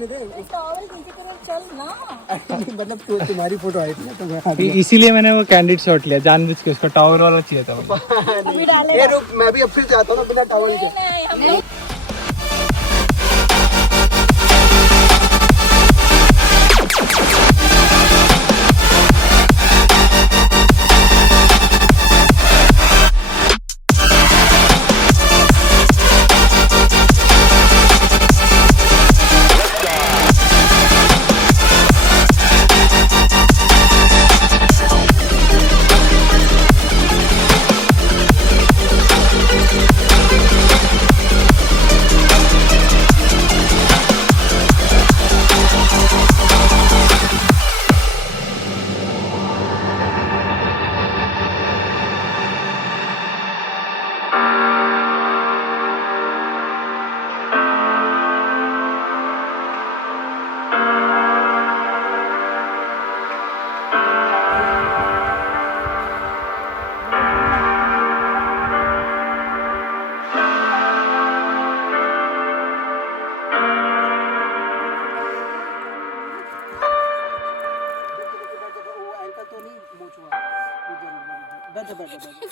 आने दे। टॉवल नीचे करो चल ना। मतलब तुम्हारी फोटो आई थी ना तो इसीलिए मैंने वो कैंडिड शॉट लिया जानबूझ के, उसका टॉवल वाला चाहिए था मुझे। अभी डाले। ये रुक, मैं भी अब फिर से आता हूँ बिना टॉवल के। नहीं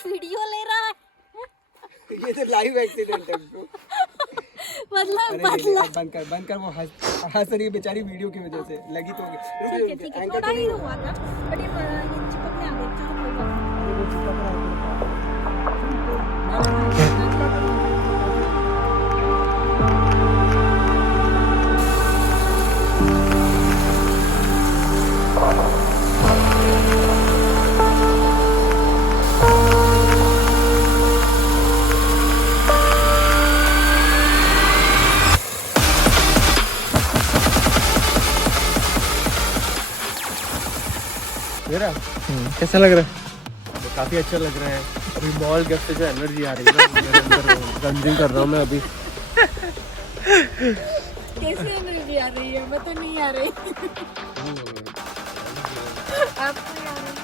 वीडियो ले रहा है। ये तो लाइव एक्सीडेंट है ब्रो। मतलब बंद कर वो हंस रही है बेचारी वीडियो की वजह से लगी तो ठीक है थोड़ा ही हुआ था बट ये चिपकने आ गया। चलो कोई बात कैसा लग रहा है? तो काफी अच्छा लग रहा है। अभी मॉल गप से जो एनर्जी आ रही है ना मेरे अंदर, रंजिंग कर रहा हूँ मैं अभी। कैसे एनर्जी आ रही है? मैं तो नहीं आ रही। आपको आ रही